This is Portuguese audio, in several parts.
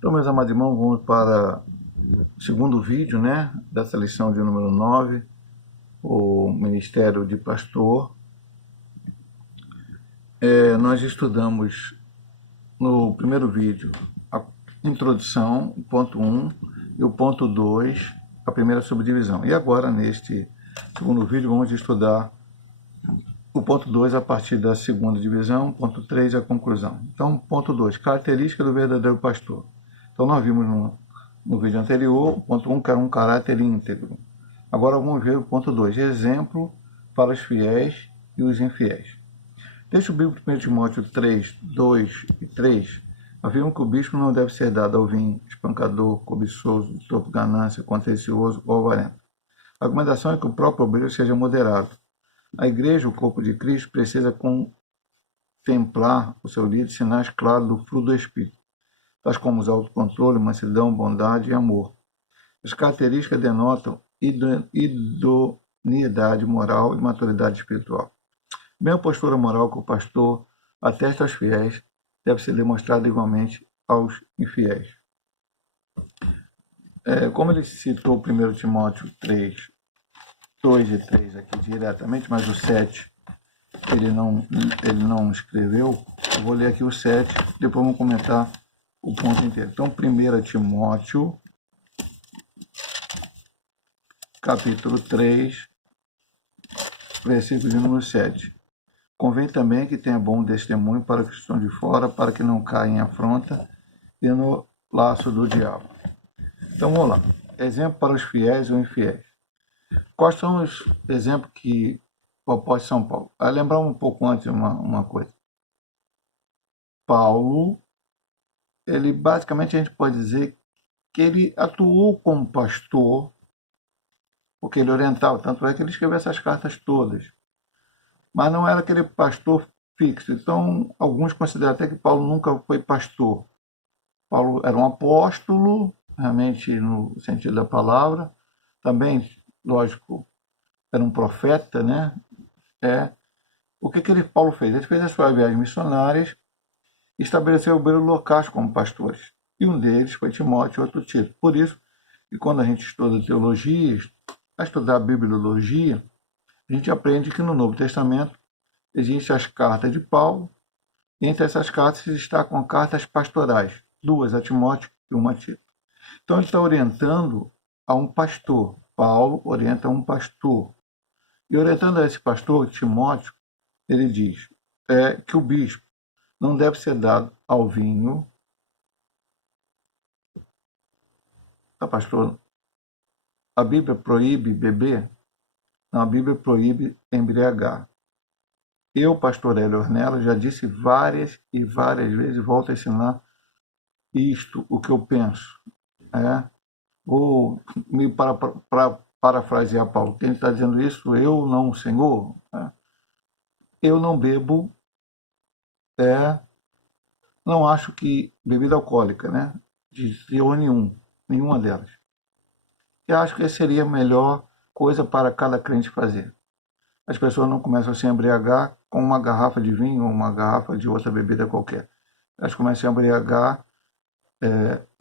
Então, meus amados irmãos, vamos para o segundo vídeo, né, dessa lição de número 9, o Ministério de Pastor. Nós estudamos no primeiro vídeo a introdução, o ponto 1, e o ponto 2, a primeira subdivisão. E agora, neste segundo vídeo, vamos estudar o ponto 2 a partir da segunda divisão, ponto 3 a conclusão. Então, ponto 2, característica do verdadeiro pastor. Então, nós vimos no vídeo anterior, o ponto 1, que era um caráter íntegro. Agora vamos ver o ponto 2, exemplo para os fiéis e os infiéis. Texto bíblico 1 Timóteo 3, 2 e 3, afirma que o bispo não deve ser dado ao vinho, espancador, cobiçoso, de topo ganância, contencioso ou avarento. A recomendação é que o próprio obreiro seja moderado. A igreja, o corpo de Cristo, precisa contemplar o seu líder sinais claros do fruto do Espírito, tais como o autocontrole, mansidão, bondade e amor. As características denotam idoneidade moral e maturidade espiritual. Bem, a postura moral que o pastor atesta aos fiéis deve ser demonstrada igualmente aos infiéis. Como ele citou 1 Timóteo 3, 2 e 3 aqui diretamente, mas o 7 ele não escreveu, eu vou ler aqui o 7, depois vamos comentar o ponto inteiro. Então, 1 Timóteo, capítulo 3, versículo de número 7. Convém também que tenha bom testemunho para que estão de fora, para que não caia em afronta e no laço do diabo. Então, vamos lá. Exemplo para os fiéis ou infiéis. Quais são os exemplos que o apóstolo São Paulo? A lembrar um pouco antes uma coisa. Paulo, ele basicamente a gente pode dizer que ele atuou como pastor, porque ele orientava, tanto é que ele escreveu essas cartas todas. Mas não era aquele pastor fixo. Então, alguns consideram até que Paulo nunca foi pastor. Paulo era um apóstolo, realmente no sentido da palavra. Também, lógico, era um profeta, né? O que Paulo fez? Ele fez as suas viagens missionárias e estabeleceu obreiros locais como pastores. E um deles foi Timóteo e outro Tito. Por isso, que quando a gente estuda teologia, a estudar a bibliologia, a gente aprende que no Novo Testamento existem as cartas de Paulo, e entre essas cartas se destacam cartas pastorais, 2 a Timóteo e 1 a Tito. Então ele está orientando a um pastor. Paulo orienta a um pastor. E orientando a esse pastor, Timóteo, ele diz que o bispo não deve ser dado ao vinho. Tá, pastor? A Bíblia proíbe beber? Não, a Bíblia proíbe embriagar. Eu, pastor Hélio Ornella, já disse várias e várias vezes, volto a ensinar isto, o que eu penso. Vou me parafrasear Paulo. Quem está dizendo isso? Eu não, o Senhor. Eu não bebo, não acho que bebida alcoólica, né? De teor nenhuma delas. Eu acho que seria a melhor coisa para cada crente fazer. As pessoas não começam a se embriagar com uma garrafa de vinho ou uma garrafa de outra bebida qualquer. Elas começam a embriagar,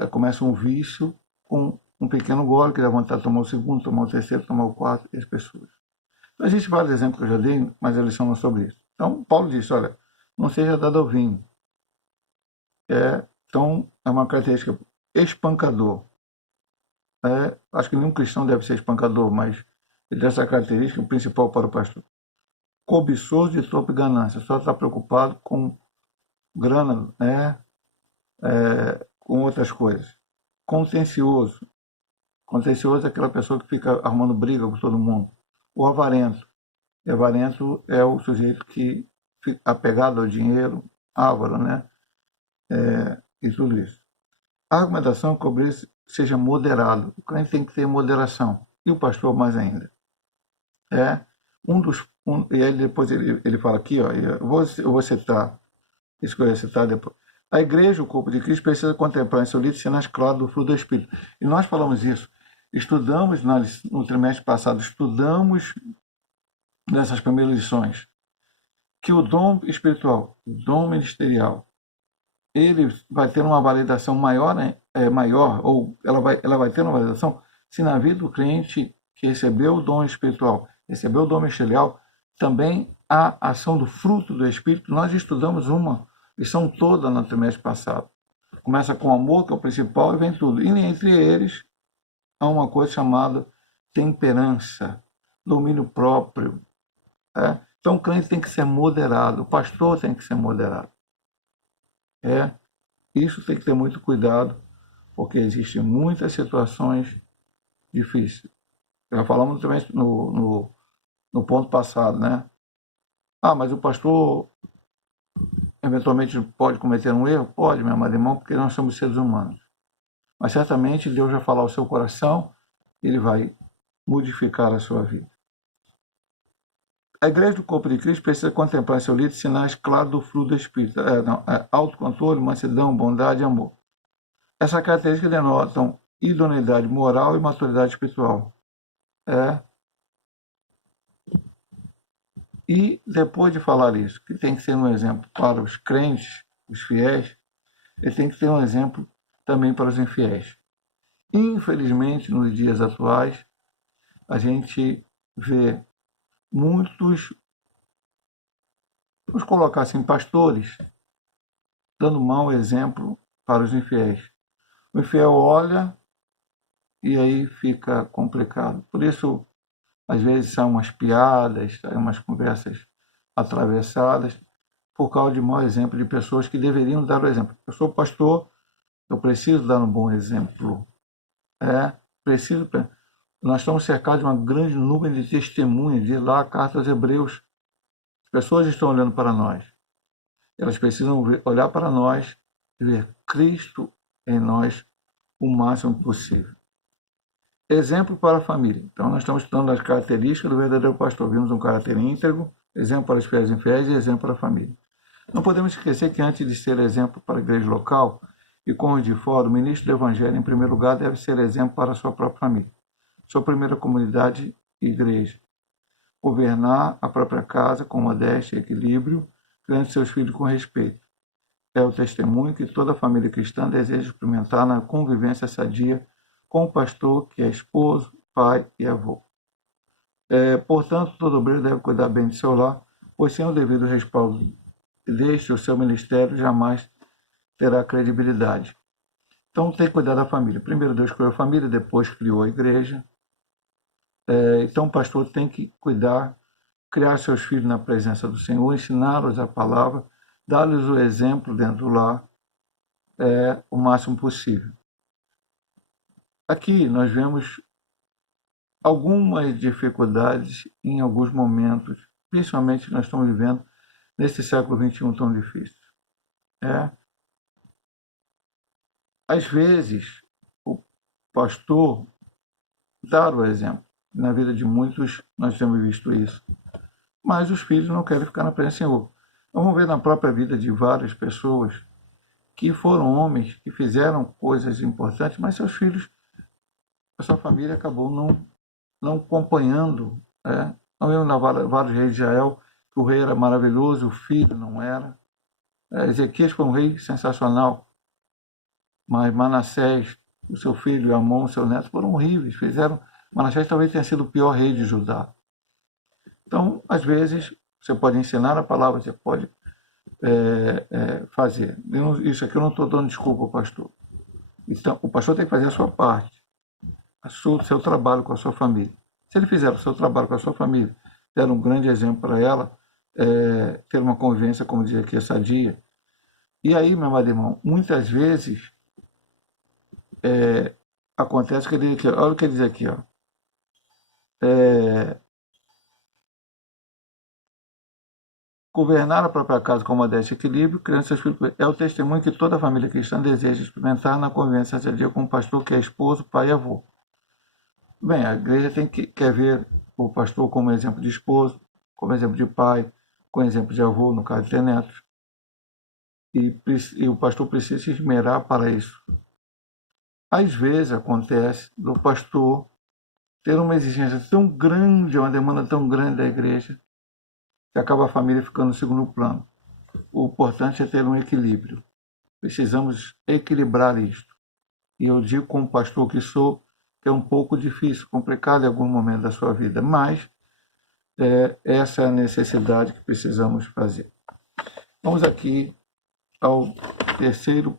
começam um vício com um pequeno gole, que dá vontade de tomar o segundo, tomar o terceiro, tomar o quarto, e as pessoas. Então, existem vários exemplos que eu já dei, mas a lição não é sobre isso. Então, Paulo disse, olha, não seja dado ao vinho. Então, é uma característica espancador. Acho que nenhum cristão deve ser espancador, mas ele tem essa característica principal para o pastor. Cobiçoso de tropa e ganância, só está preocupado com grana, com outras coisas. Contencioso. Contencioso é aquela pessoa que fica arrumando briga com todo mundo. O avarento. E avarento é o sujeito que fica apegado ao dinheiro, avaro, né? E tudo isso. A argumentação é que o obreiro seja moderado. O crente tem que ter moderação. E o pastor mais ainda. E aí depois ele fala aqui, ó, eu vou citar, escolher citar depois. A igreja, o corpo de Cristo, precisa contemplar em seu líder sinais claros do fruto do Espírito. E nós falamos isso. Estudamos, no trimestre passado, estudamos nessas primeiras lições que o dom espiritual, o dom ministerial, ele vai ter uma validação maior, né? Maior, ou ela vai ter uma validação se na vida do cliente que recebeu o dom espiritual, recebeu o dom ministerial, também há ação do fruto do Espírito. Nós estudamos uma lição toda no trimestre passado. Começa com amor, que é o principal, e vem tudo. E entre eles há uma coisa chamada temperança, domínio próprio. Então o crente tem que ser moderado, o pastor tem que ser moderado. Isso tem que ter muito cuidado, porque existem muitas situações difíceis. Já falamos também no ponto passado, né? Ah, mas o pastor eventualmente pode cometer um erro? Pode, meu amado irmão, porque nós somos seres humanos. Mas certamente Deus vai falar ao seu coração, ele vai modificar a sua vida. A igreja do corpo de Cristo precisa contemplar em seu líder sinais claros do fruto do Espírito. Autocontrole, mansidão, bondade e amor. Essas características denotam idoneidade moral e maturidade espiritual. E depois de falar isso, que tem que ser um exemplo para os crentes, os fiéis, ele tem que ser um exemplo também para os infiéis. Infelizmente, nos dias atuais, a gente vê muitos, vamos colocar assim, pastores, dando mau exemplo para os infiéis. O infiel olha e aí fica complicado. Por isso, às vezes, são umas piadas, umas conversas atravessadas, por causa de mau exemplo de pessoas que deveriam dar o exemplo. Eu sou pastor, eu preciso dar um bom exemplo. Preciso. Nós estamos cercados de uma grande nuvem de testemunhas, diz lá a carta aos Hebreus. As pessoas estão olhando para nós. Elas precisam olhar para nós e ver Cristo em nós o máximo possível. Exemplo para a família. Então, nós estamos estudando as características do verdadeiro pastor. Vimos um caráter íntegro, exemplo para os fiéis e infiéis e exemplo para a família. Não podemos esquecer que antes de ser exemplo para a igreja local e com os de fora, o ministro do Evangelho, em primeiro lugar, deve ser exemplo para a sua própria família, sua primeira comunidade e igreja. Governar a própria casa com modéstia e equilíbrio, criando seus filhos com respeito. É o testemunho que toda família cristã deseja experimentar na convivência sadia com o pastor, que é esposo, pai e avô. Portanto, todo obreiro deve cuidar bem de seu lar, pois sem o devido respaldo deste, o seu ministério jamais terá credibilidade. Então, tem que cuidar da família. Primeiro Deus criou a família, depois criou a igreja. Então, o pastor tem que cuidar, criar seus filhos na presença do Senhor, ensiná-los a palavra, dar-lhes o exemplo dentro do lar, o máximo possível. Aqui nós vemos algumas dificuldades em alguns momentos, principalmente nós estamos vivendo nesse século XXI tão difícil. Às vezes, o pastor dá o exemplo. Na vida de muitos nós temos visto isso. Mas os filhos não querem ficar na presença do Senhor. Vamos ver na própria vida de várias pessoas que foram homens, que fizeram coisas importantes, mas seus filhos, a sua família acabou não acompanhando. Não vemos na vários reis de Israel que o rei era maravilhoso, o filho não era. Ezequias foi um rei sensacional, mas Manassés, o seu filho, e Amon, o seu neto, foram horríveis. Manassés talvez tenha sido o pior rei de Judá. Então, às vezes, você pode ensinar a palavra, você pode fazer. Isso aqui eu não estou dando desculpa ao pastor. Então, o pastor tem que fazer a sua parte, o seu trabalho com a sua família. Se ele fizer o seu trabalho com a sua família, der um grande exemplo para ela, ter uma convivência, como diz aqui, sadia. E aí, meu amado irmão, muitas vezes acontece que ele diz aqui, olha o que ele diz aqui, ó. Governar a própria casa com modéstia e equilíbrio, criando seus filhos, é o testemunho que toda família cristã deseja experimentar na convivência sadia com o pastor que é esposo, pai e avô. Bem, a igreja quer ver o pastor como exemplo de esposo, como exemplo de pai, como exemplo de avô, no caso de ter netos. E o pastor precisa se esmerar para isso. Às vezes acontece do pastor ter uma exigência tão grande, uma demanda tão grande da igreja, que acaba a família ficando no segundo plano. O importante é ter um equilíbrio. Precisamos equilibrar isto. E eu digo como pastor que sou, que é um pouco difícil, complicado em algum momento da sua vida, mas essa é a necessidade que precisamos fazer. Vamos aqui ao terceiro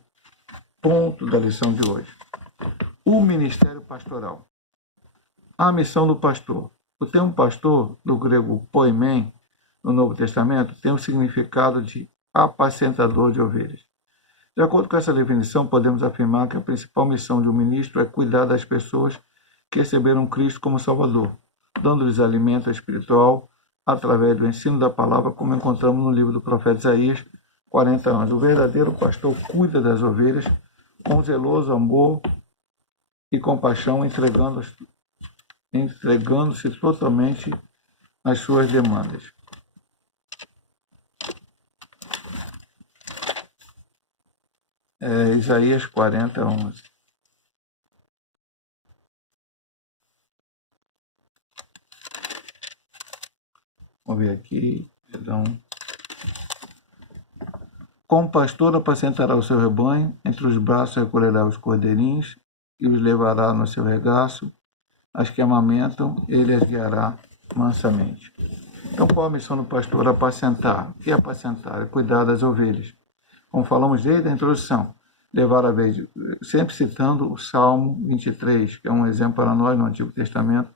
ponto da lição de hoje. O ministério pastoral. A missão do pastor. O termo pastor, do grego poimen, no Novo Testamento, tem o significado de apacentador de ovelhas. De acordo com essa definição, podemos afirmar que a principal missão de um ministro é cuidar das pessoas que receberam Cristo como Salvador, dando-lhes alimento espiritual através do ensino da palavra, como encontramos no livro do profeta Isaías, 40 anos. O verdadeiro pastor cuida das ovelhas com zeloso amor e compaixão, entregando-se totalmente às suas demandas. Isaías 40, 11. Vamos ver aqui, perdão. Como pastor apacentará o seu rebanho, entre os braços recolherá os cordeirinhos e os levará no seu regaço. As que amamentam, ele as guiará mansamente. Então, qual a missão do pastor? Apacentar. O que é apacentar? É cuidar das ovelhas. Como falamos desde a introdução, levar a vez, sempre citando o Salmo 23, que é um exemplo para nós no Antigo Testamento,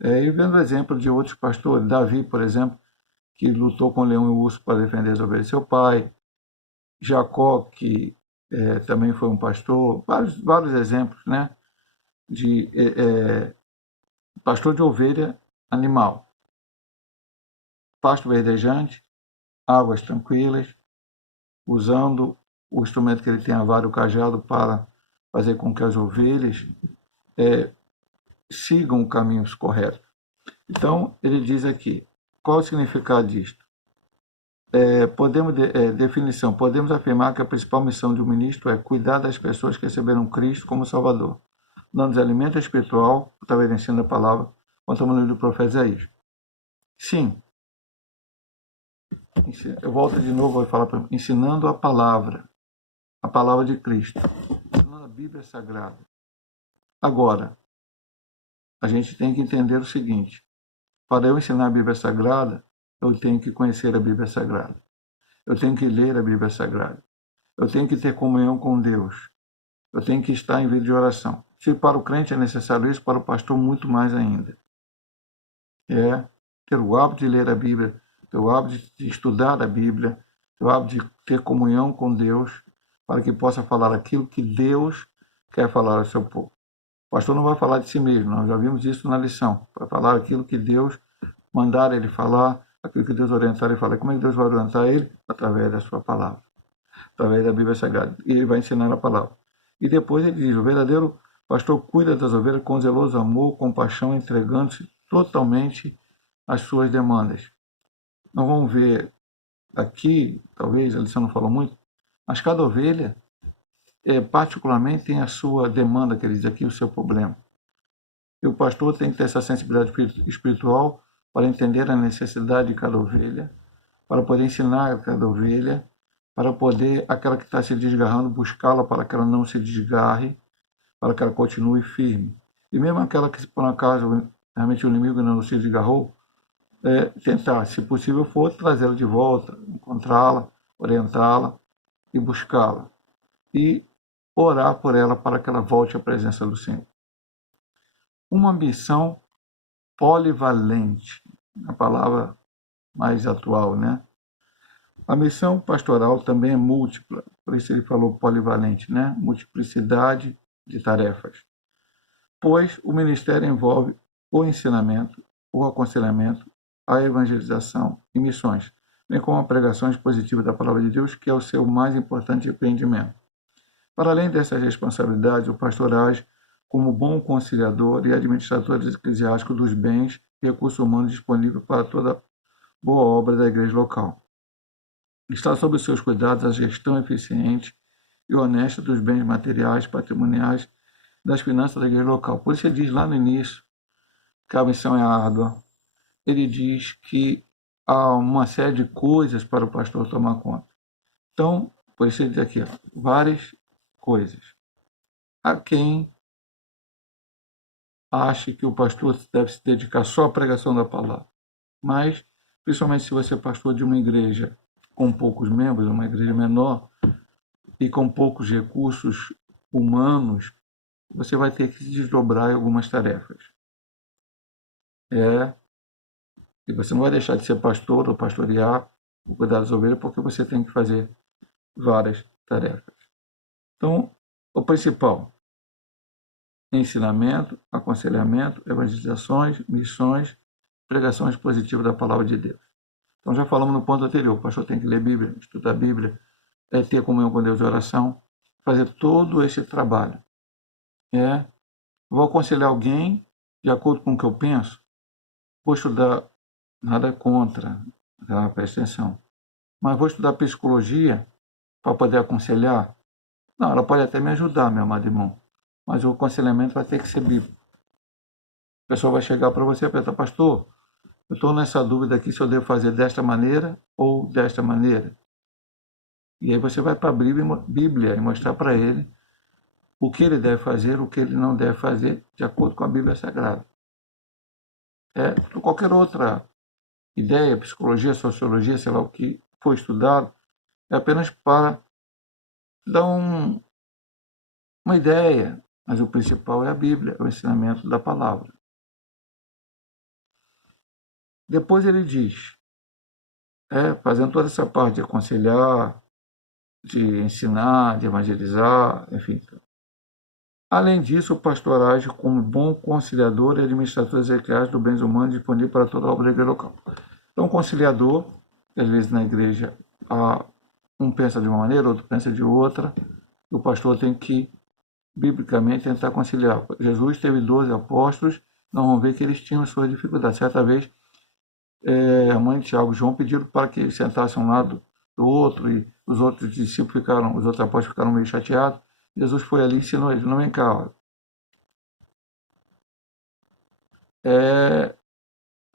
e vendo o exemplo de outros pastores. Davi, por exemplo, que lutou com o leão e o urso para defender as ovelhas de seu pai. Jacó, que também foi um pastor. Vários exemplos, né? De pastor de ovelha animal. Pasto verdejante, águas tranquilas, usando o instrumento que ele tem, a vara, o cajado, para fazer com que as ovelhas sigam caminhos corretos. Então, ele diz aqui, qual o significado disto? Definição, podemos afirmar que a principal missão de um ministro é cuidar das pessoas que receberam Cristo como Salvador, dando alimento espiritual, através do ensino da palavra, conforme no livro do profeta Isaías. Sim, eu volto de novo a falar para ensinando a palavra de Cristo, ensinando a Bíblia Sagrada. Agora, a gente tem que entender o seguinte: para eu ensinar a Bíblia Sagrada, eu tenho que conhecer a Bíblia Sagrada. Eu tenho que ler a Bíblia Sagrada. Eu tenho que ter comunhão com Deus. Eu tenho que estar em vida de oração. Se para o crente é necessário isso, para o pastor muito mais ainda. É ter o hábito de ler a Bíblia, ter o hábito de estudar a Bíblia, ter o hábito de ter comunhão com Deus, para que possa falar aquilo que Deus quer falar ao seu povo. O pastor não vai falar de si mesmo, nós já vimos isso na lição. Vai falar aquilo que Deus mandar ele falar, aquilo que Deus orientar ele falar. Como é que Deus vai orientar ele? Através da sua palavra, através da Bíblia Sagrada. E ele vai ensinar a palavra. E depois ele diz, o verdadeiro pastor cuida das ovelhas com zeloso amor, compaixão, entregando-se totalmente às suas demandas. Nós vamos ver aqui, talvez a lição não falou muito, mas cada ovelha particularmente tem a sua demanda, que ele diz aqui, o seu problema. E o pastor tem que ter essa sensibilidade espiritual para entender a necessidade de cada ovelha, para poder ensinar a cada ovelha, para poder, aquela que está se desgarrando, buscá-la para que ela não se desgarre, para que ela continue firme. E mesmo aquela que, por acaso, realmente o inimigo não se desgarrou, tentar, se possível for, trazê-la de volta, encontrá-la, orientá-la e buscá-la. E orar por ela para que ela volte à presença do Senhor. Uma missão polivalente, a palavra mais atual, né? A missão pastoral também é múltipla, por isso ele falou polivalente, né? Multiplicidade de tarefas. Pois o ministério envolve o ensinamento, o aconselhamento, a evangelização e missões, bem como a pregação expositiva da palavra de Deus, que é o seu mais importante empreendimento. Para além dessas responsabilidades, o pastor age como bom conciliador e administrador eclesiástico dos bens e recursos humanos disponíveis para toda boa obra da igreja local. Está sob os seus cuidados a gestão eficiente e honesta dos bens materiais, patrimoniais, das finanças da igreja local. Por isso ele diz lá no início que a missão é árdua. Ele diz que há uma série de coisas para o pastor tomar conta. Então, por isso ele diz aqui, ó, várias coisas. Há quem ache que o pastor deve se dedicar só à pregação da palavra, mas, principalmente se você é pastor de uma igreja com poucos membros, uma igreja menor, e com poucos recursos humanos, você vai ter que se desdobrar em algumas tarefas. E você não vai deixar de ser pastor ou pastorear ou cuidar das ovelhas porque você tem que fazer várias tarefas. Então, o principal: ensinamento, aconselhamento, evangelizações, missões, pregação expositiva da palavra de Deus. Então, já falamos no ponto anterior: o pastor tem que ler Bíblia, estudar Bíblia, ter comunhão com Deus e oração, fazer todo esse trabalho. Vou aconselhar alguém de acordo com o que eu penso? Vou estudar, nada contra, tá? Presta atenção. Mas vou estudar psicologia para poder aconselhar? Não, ela pode até me ajudar, meu amado irmão, mas o aconselhamento vai ter que ser bíblico. A pessoa vai chegar para você e perguntar: pastor, eu estou nessa dúvida aqui se eu devo fazer desta maneira ou desta maneira. E aí você vai para a Bíblia e mostrar para ele o que ele deve fazer, o que ele não deve fazer, de acordo com a Bíblia Sagrada. Qualquer outra ideia, psicologia, sociologia, sei lá o que foi estudado, é apenas para dar uma ideia, mas o principal é a Bíblia, é o ensinamento da palavra. Depois ele diz, fazendo toda essa parte de aconselhar, de ensinar, de evangelizar, enfim. Além disso, o pastor age como bom conciliador e administrador eclesiástico do bens humanos disponível para toda a obra da igreja local. Então, conciliador, às vezes na igreja, um pensa de uma maneira, outro pensa de outra, e o pastor tem que, biblicamente, tentar conciliar. Jesus teve 12 apóstolos, nós vamos ver que eles tinham suas dificuldades. Certa vez, a mãe de Tiago e João pediram para que eles sentassem um lado do outro, e os outros discípulos os outros apóstolos ficaram meio chateados. Jesus foi ali e ensinou eles: não, vem cá,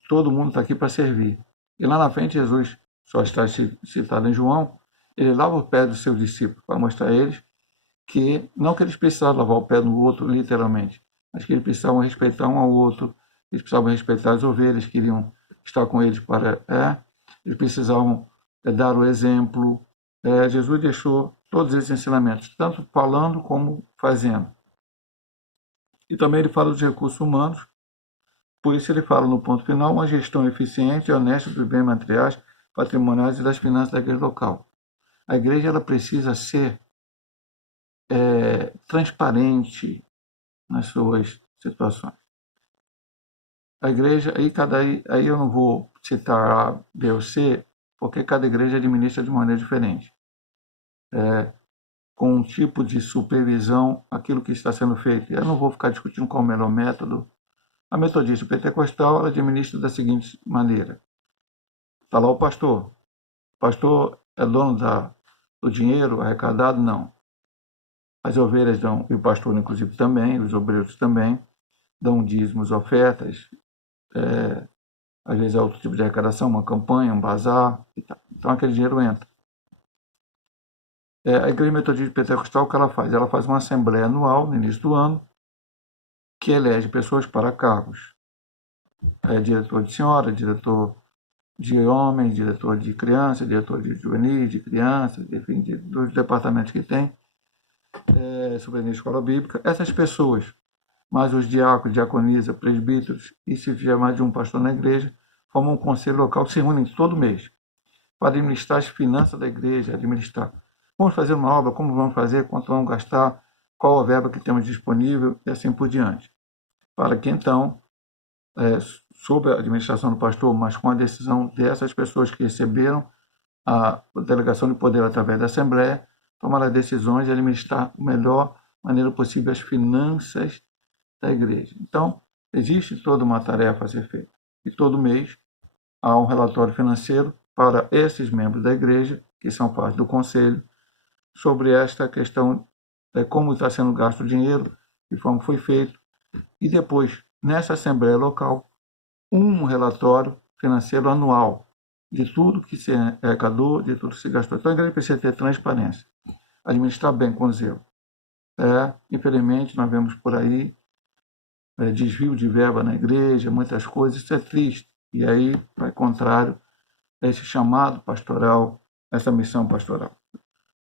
todo mundo está aqui para servir. E lá na frente, Jesus, só está citado em João, ele lava o pé dos seus discípulos para mostrar a eles que, não que eles precisavam lavar o pé do outro, literalmente, mas que eles precisavam respeitar um ao outro, eles precisavam respeitar as ovelhas, queriam estar com eles eles precisavam dar o exemplo. Jesus deixou todos esses ensinamentos, tanto falando como fazendo. E também ele fala dos recursos humanos, por isso ele fala no ponto final: uma gestão eficiente e honesta dos bens materiais, patrimoniais e das finanças da igreja local. A igreja ela precisa ser transparente nas suas situações. A igreja, aí eu não vou citar A, B ou C, porque cada igreja administra de maneira diferente. Com um tipo de supervisão aquilo que está sendo feito. Eu não vou ficar discutindo qual é o melhor método. A metodista pentecostal ela administra da seguinte maneira: está lá o pastor. O pastor é dono do dinheiro arrecadado? Não. As ovelhas dão, e o pastor inclusive também, os obreiros também, dão dízimos, ofertas, às vezes é outro tipo de arrecadação, uma campanha, um bazar, e tal. Então aquele dinheiro entra. A igreja metodista pentecostal, o que ela faz? Ela faz uma assembleia anual, no início do ano, que elege pessoas para cargos. Diretor de senhora, diretor de homens, diretor de crianças, diretor de juvenis, de crianças, enfim, dos departamentos que tem, superintendente de escola bíblica. Essas pessoas, mais os diáconos, diaconisa, presbíteros, e se tiver mais de um pastor na igreja, formam um conselho local que se reúne todo mês para administrar as finanças da igreja, vamos fazer uma obra, como vamos fazer, quanto vamos gastar, qual a verba que temos disponível e assim por diante. Para que então, sob a administração do pastor, mas com a decisão dessas pessoas que receberam a delegação de poder através da Assembleia, tomar as decisões e administrar da melhor maneira possível as finanças da igreja. Então, existe toda uma tarefa a ser feita. E todo mês há um relatório financeiro para esses membros da igreja, que são parte do conselho, sobre esta questão de como está sendo gasto o dinheiro, de como foi feito, e depois, nessa Assembleia Local, um relatório financeiro anual, de tudo que se arrecadou, de tudo que se gastou. Então a igreja precisa ter transparência, administrar bem com zelo. Infelizmente, nós vemos por aí desvio de verba na igreja, muitas coisas, isso é triste. E aí vai contrário a esse chamado pastoral, essa missão pastoral.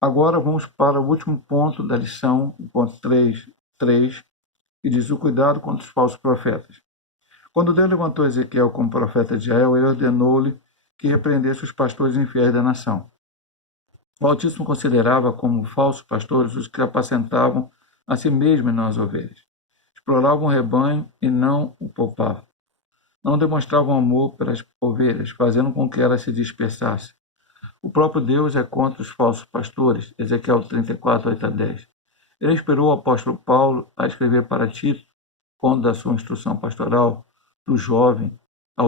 Agora vamos para o último ponto da lição, o ponto 3, que diz o cuidado contra os falsos profetas. Quando Deus levantou Ezequiel como profeta de Israel, ele ordenou-lhe que repreendesse os pastores infiéis da nação. O Altíssimo considerava como falsos pastores os que apacentavam a si mesmos e não as ovelhas. Exploravam o rebanho e não o poupavam. Não demonstravam amor pelas ovelhas, fazendo com que elas se dispersassem. O próprio Deus é contra os falsos pastores, Ezequiel 34, 8-10. Ele inspirou o apóstolo Paulo a escrever para Tito, quando da sua instrução pastoral ao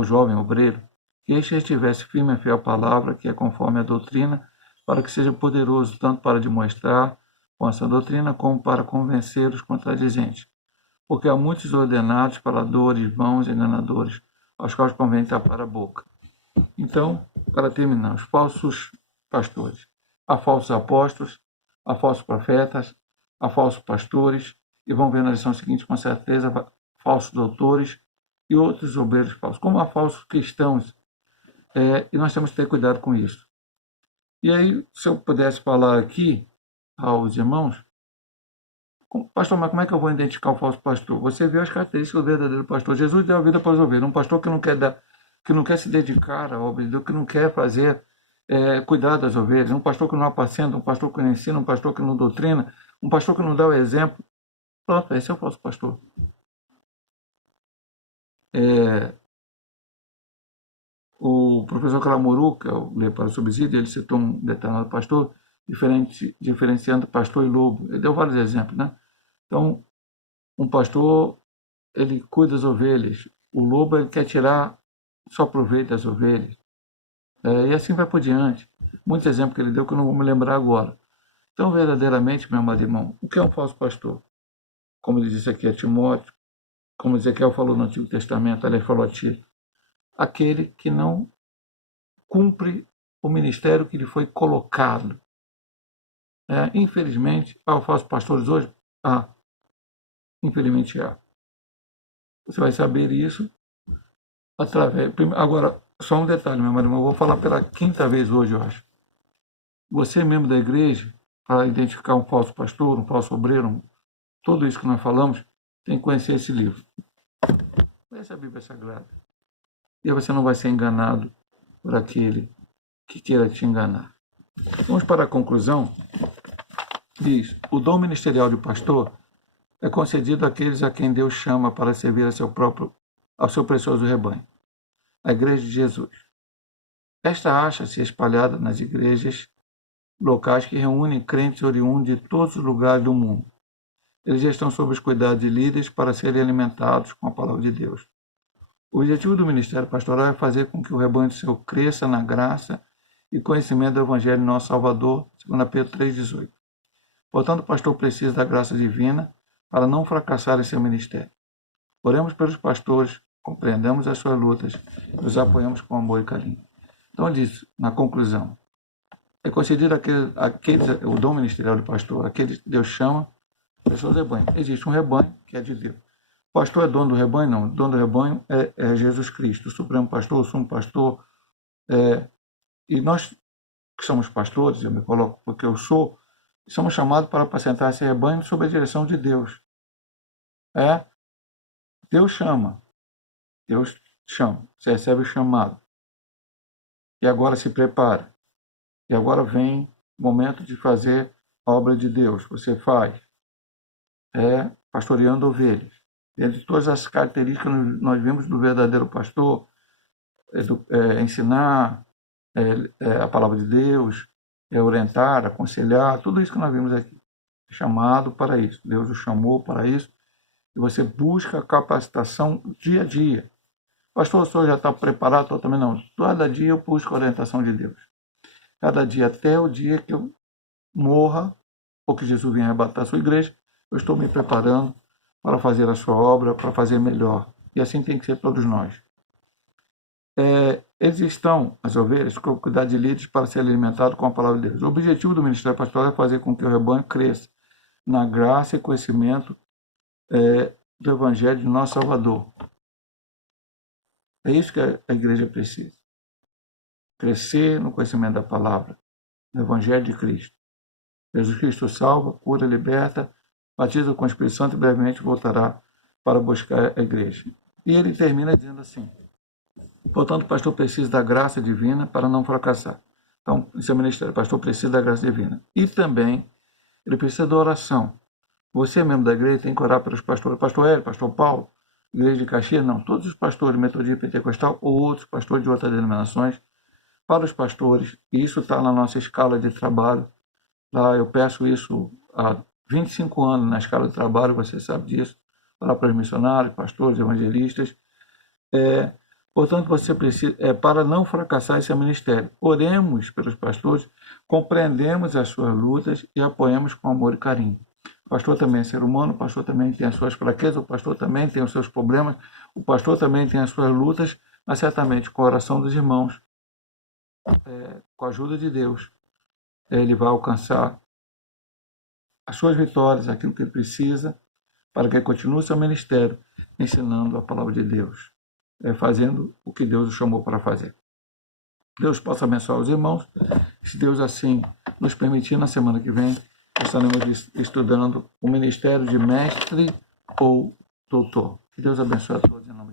jovem obreiro, que este estivesse firme e fiel à palavra, que é conforme a doutrina, para que seja poderoso tanto para demonstrar com essa doutrina, como para convencer os contradizentes. Porque há muitos ordenados, faladores, vãos e enganadores, aos quais convém tapar a boca. Então, para terminar, os falsos pastores. Há falsos apóstolos, há falsos profetas, há falsos pastores, e vão ver na lição seguinte, com certeza, falsos doutores e outros obreiros falsos. Como há falsos cristãos, e nós temos que ter cuidado com isso. E aí, se eu pudesse falar aqui aos irmãos, pastor, mas como é que eu vou identificar o falso pastor? Você vê as características do verdadeiro pastor. Jesus deu a vida para as ovelhas. Um pastor que não quer se dedicar à obra de Deus, que não quer cuidar das ovelhas, um pastor que não apacenta, um pastor que não ensina, um pastor que não doutrina, um pastor que não dá o exemplo. Pronto, esse é o falso pastor. O professor Calamuru, que é o Lei para o Subsídio, ele citou um determinado pastor, diferenciando pastor e lobo. Ele deu vários exemplos, né? Então, um pastor, ele cuida das ovelhas. O lobo, ele quer tirar só proveito das ovelhas. E assim vai por diante. Muitos exemplos que ele deu que eu não vou me lembrar agora. Então, verdadeiramente, meu amado irmão, o que é um falso pastor? Como ele disse aqui a Timóteo, como Ezequiel falou no Antigo Testamento, aliás, falou a Tito, aquele que não cumpre o ministério que lhe foi colocado. Infelizmente, há falsos pastores hoje? Infelizmente há. Você vai saber isso através... Agora, só um detalhe, meu irmão, eu vou falar pela 5ª vez hoje, eu acho. Você, membro da igreja, para identificar um falso pastor, um falso obreiro, tudo isso que nós falamos, tem que conhecer esse livro. Conhece a Bíblia Sagrada. E aí você não vai ser enganado por aquele que queira te enganar. Vamos para a conclusão. Diz, o dom ministerial de pastor é concedido àqueles a quem Deus chama para servir ao seu precioso rebanho, a Igreja de Jesus. Esta acha-se espalhada nas igrejas locais que reúnem crentes oriundos de todos os lugares do mundo. Eles já estão sob os cuidados de líderes para serem alimentados com a palavra de Deus. O objetivo do ministério pastoral é fazer com que o rebanho do Senhor cresça na graça e conhecimento do Evangelho de nosso Salvador, 2 Pedro 3,18. Portanto, o pastor precisa da graça divina para não fracassar em seu ministério. Oremos pelos pastores, compreendamos as suas lutas e os apoiamos com amor e carinho. Então, diz, na conclusão, é concedido o dom ministerial do pastor, aqueles que Deus chama pessoas do rebanho. Existe um rebanho que é de Deus. O pastor é dono do rebanho? Não. O dono do rebanho é Jesus Cristo, o supremo pastor, o sumo pastor. E nós que somos pastores, eu me coloco porque eu sou, somos chamados para apacentar esse rebanho sob a direção de Deus. Deus chama. Você recebe o chamado. E agora se prepara. E agora vem o momento de fazer a obra de Deus. Você faz. Pastoreando ovelhas. Dentre todas as características que nós vimos do verdadeiro pastor, ensinar a palavra de Deus, orientar, aconselhar, tudo isso que nós vimos aqui. Chamado para isso. Deus o chamou para isso. E você busca a capacitação dia a dia. Pastor, o senhor já está preparado totalmente? Não. Cada dia eu busco a orientação de Deus. Cada dia, até o dia que eu morra, ou que Jesus venha arrebatar a sua igreja, eu estou me preparando para fazer a sua obra, para fazer melhor. E assim tem que ser todos nós. Eles estão, as ovelhas, com cuidado de líderes para ser alimentado com a palavra de Deus. O objetivo do ministério pastoral é fazer com que o rebanho cresça na graça e conhecimento do Evangelho de nosso Salvador. É isso que a igreja precisa. Crescer no conhecimento da palavra, do Evangelho de Cristo. Jesus Cristo salva, cura, liberta, batiza com o Espírito Santo e brevemente voltará para buscar a igreja. E ele termina dizendo assim: portanto, o pastor precisa da graça divina para não fracassar. Então, esse é o ministério. O pastor precisa da graça divina. E também, ele precisa da oração. Você, membro da igreja, tem que orar pelos pastores. Pastor Hélio, pastor Paulo, igreja de Caxias, não. Todos os pastores, metodista pentecostal ou outros pastores de outras denominações, para os pastores, e isso está na nossa escala de trabalho. Lá eu peço isso há 25 anos na escala de trabalho, você sabe disso. Orar para os missionários, pastores, evangelistas. Portanto, você precisa, para não fracassar esse ministério, oremos pelos pastores, compreendemos as suas lutas e apoiamos com amor e carinho. O pastor também é ser humano, o pastor também tem as suas fraquezas, o pastor também tem os seus problemas, o pastor também tem as suas lutas, mas certamente com a oração dos irmãos, com a ajuda de Deus, ele vai alcançar as suas vitórias, aquilo que ele precisa, para que ele continue seu ministério, ensinando a palavra de Deus, fazendo o que Deus o chamou para fazer. Deus possa abençoar os irmãos. Se Deus assim nos permitir, na semana que vem, estaremos estudando o ministério de mestre ou doutor. Que Deus abençoe a todos em nome